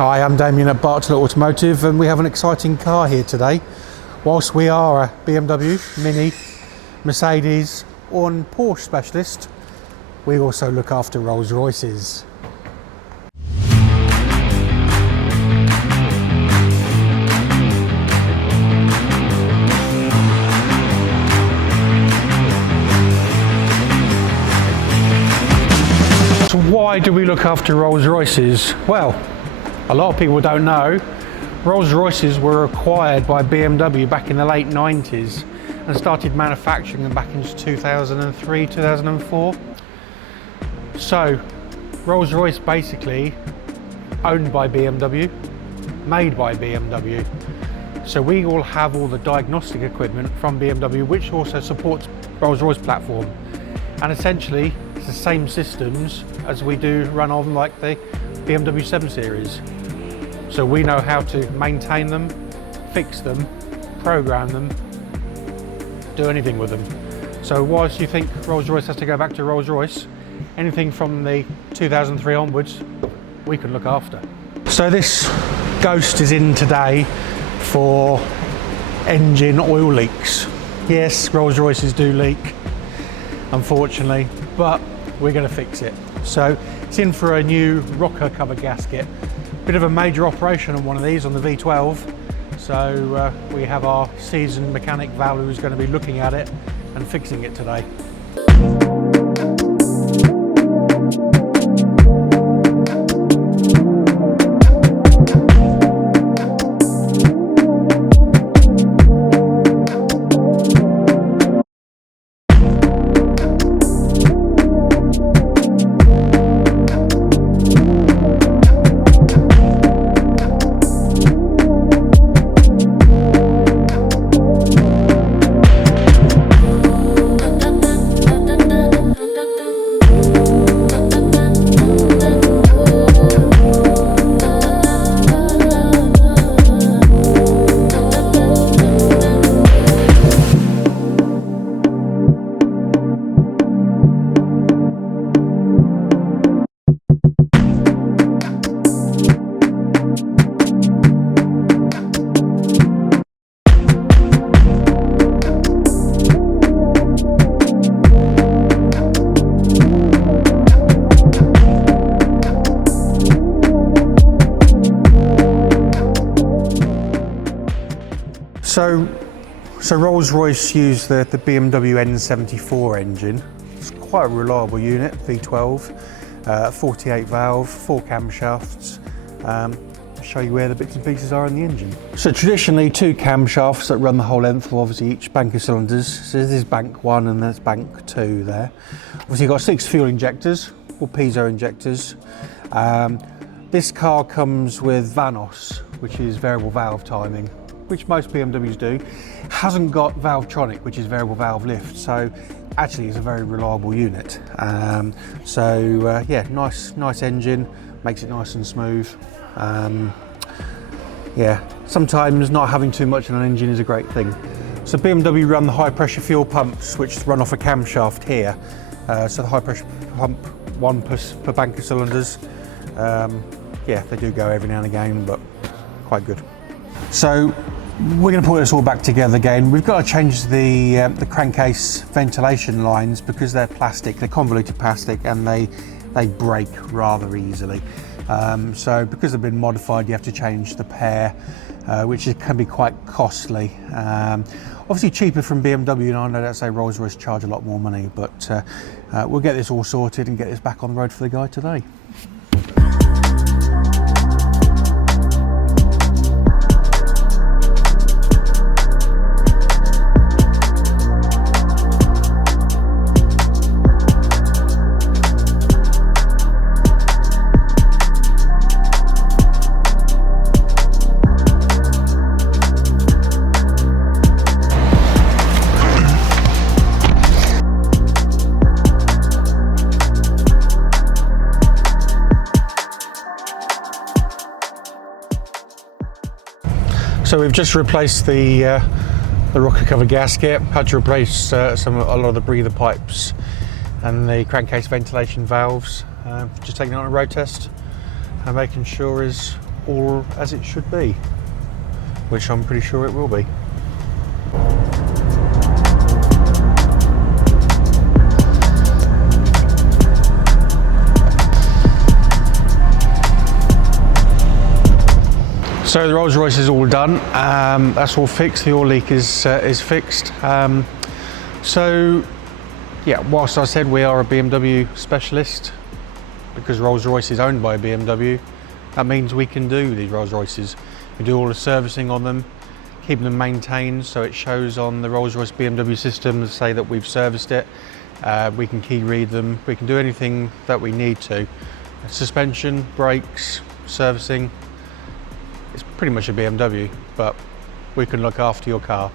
Hi, I'm Damien at Bartlett Automotive, and we have an exciting car here today. Whilst we are a BMW, Mini, Mercedes and Porsche specialist, we also look after Rolls-Royces. So why do we look after Rolls-Royces? Well, a lot of people don't know, Rolls-Royces were acquired by BMW back in the late 90s and started manufacturing them back in 2003, 2004. So Rolls-Royce basically owned by BMW, made by BMW. So we all have all the diagnostic equipment from BMW, which also supports Rolls-Royce platform. And essentially it's the same systems as we do run on like the BMW 7 Series. So we know how to maintain them, fix them, program them, do anything with them. So whilst you think Rolls-Royce has to go back to Rolls-Royce, anything from the 2003 onwards, we can look after. So this Ghost is in today for engine oil leaks. Yes, Rolls-Royces do leak, unfortunately, but we're going to fix it. So it's in for a new rocker cover gasket. Bit of a major operation on one of these, on the V12. So we have our seasoned mechanic Val who's going to be looking at it and fixing it today. So Rolls-Royce used the BMW N74 engine. It's quite a reliable unit, V12, 48 valve, 4 camshafts. I'll show you where the bits and pieces are in the engine. So traditionally 2 camshafts that run the whole length of obviously each bank of cylinders. So this is bank 1 and there's bank 2 there. Obviously you've got 6 fuel injectors, or piezo injectors. This car comes with Vanos, which is variable valve timing, which most BMWs do. Hasn't got Valvetronic, which is variable valve lift, so actually it's a very reliable unit. Yeah, nice engine, makes it nice and smooth. Yeah, sometimes not having too much in an engine is a great thing. So BMW run the high pressure fuel pumps, which run off a camshaft here. So the high pressure pump, 1 per bank of cylinders. Yeah, they do go every now and again, but quite good. So we're going to put this all back together again. We've got to change the crankcase ventilation lines because they're plastic, they're convoluted plastic, and they break rather easily. So because they've been modified, you have to change the pair, which can be quite costly. Obviously cheaper from BMW, and I know that say Rolls-Royce charge a lot more money, but we'll get this all sorted and get this back on the road for the guy today. So we've just replaced the rocker cover gasket, had to replace a lot of the breather pipes and the crankcase ventilation valves. Just taking it on a road test and making sure is all as it should be, which I'm pretty sure it will be. So the Rolls-Royce is all done. That's all fixed. The oil leak is fixed. So yeah, whilst I said we are a BMW specialist, because Rolls-Royce is owned by BMW, that means we can do these Rolls-Royces. We do all the servicing on them, keep them maintained so it shows on the Rolls-Royce BMW system to say that we've serviced it. We can key read them. We can do anything that we need to. Suspension, brakes, servicing. It's pretty much a BMW, but we can look after your car.